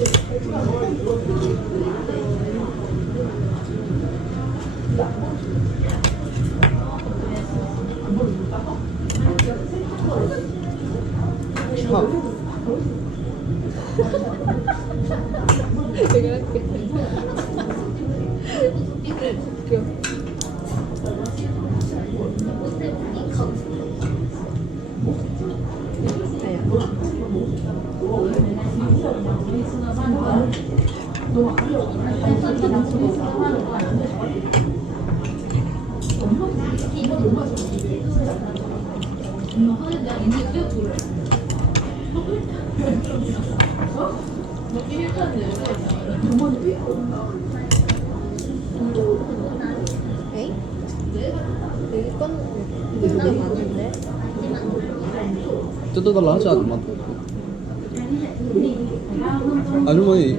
되게 할게. 에이? 여기 건 여기가 많은데? 뜯어달라 하지 않으면 아주머니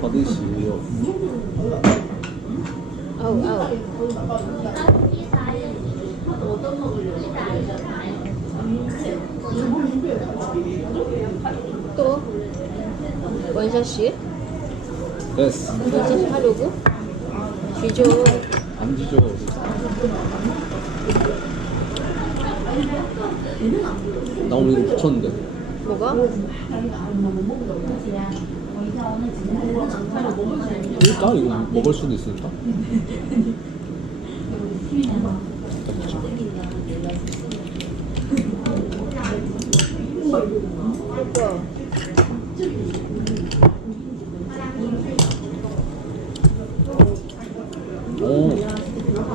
받으시오. 아우 아우 또 원샷이? 됐어. 원샷 하려고? 쥐죠 안 지죠. 나 오늘 이거 붙였는데. 뭐가? 일단 이거 먹을 수도 있으니까. 오,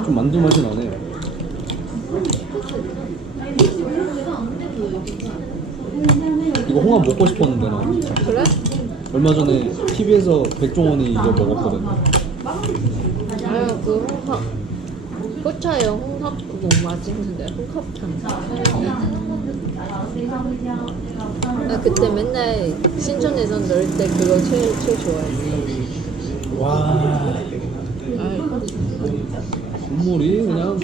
좀 만두 맛이 나네. 이거 홍합 먹고 싶었는데 나 그래? 얼마 전에 TV에서 백종원이 이거 먹었거든. 아유 그 홍합 포차요 홍합 그거 맛있는데 홍합탕 나 그때 맨날 신촌에서 놀 때 그거 제일 제일 좋아했어. 와, 국물이 그냥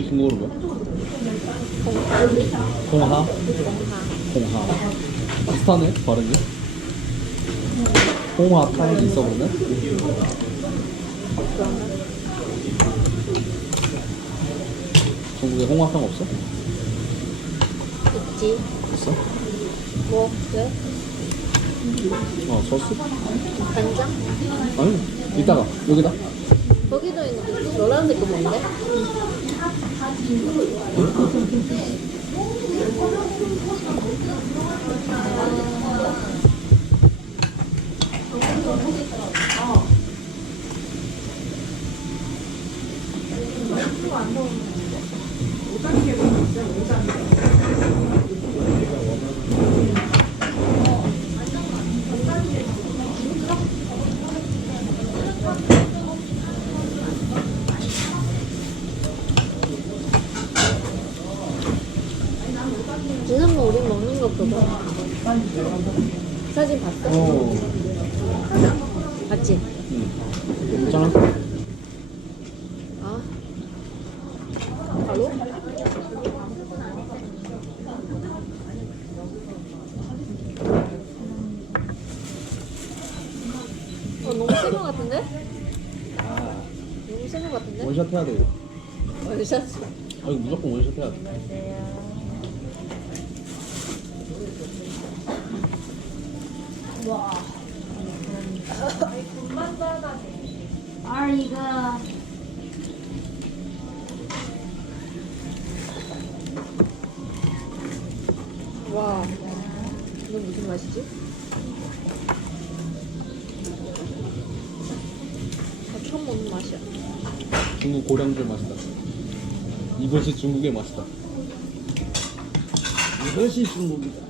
이게 중국어로 뭐야? 홍하? 홍하. 비슷하네, 발음이. 홍하탕이 있어 보네. 중국에 홍하탕 없어? 있지 있어? 뭐 왜? 어, 소스? 간장? 아니, 이따가 여기다. 거기도 있는데 너랑데 거 뭔데? 지난번 우리 먹는 거 그거 사진 봤어? 어. 봤지? 응. 있잖아. 아 바로? 어 너무 센거 같은데? 아, 너무 센거 같은데? 원샷 해야 돼, 이거. 원샷 아, 이거 무조건 원샷 해야 돼. 와 이거 무슨 맛이지? 아, 처음 먹는 맛이야. 중국 고량주 맛이다. 이것이 중국의 맛이다. 이것이 중국이다.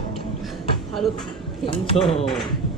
바로 당첨.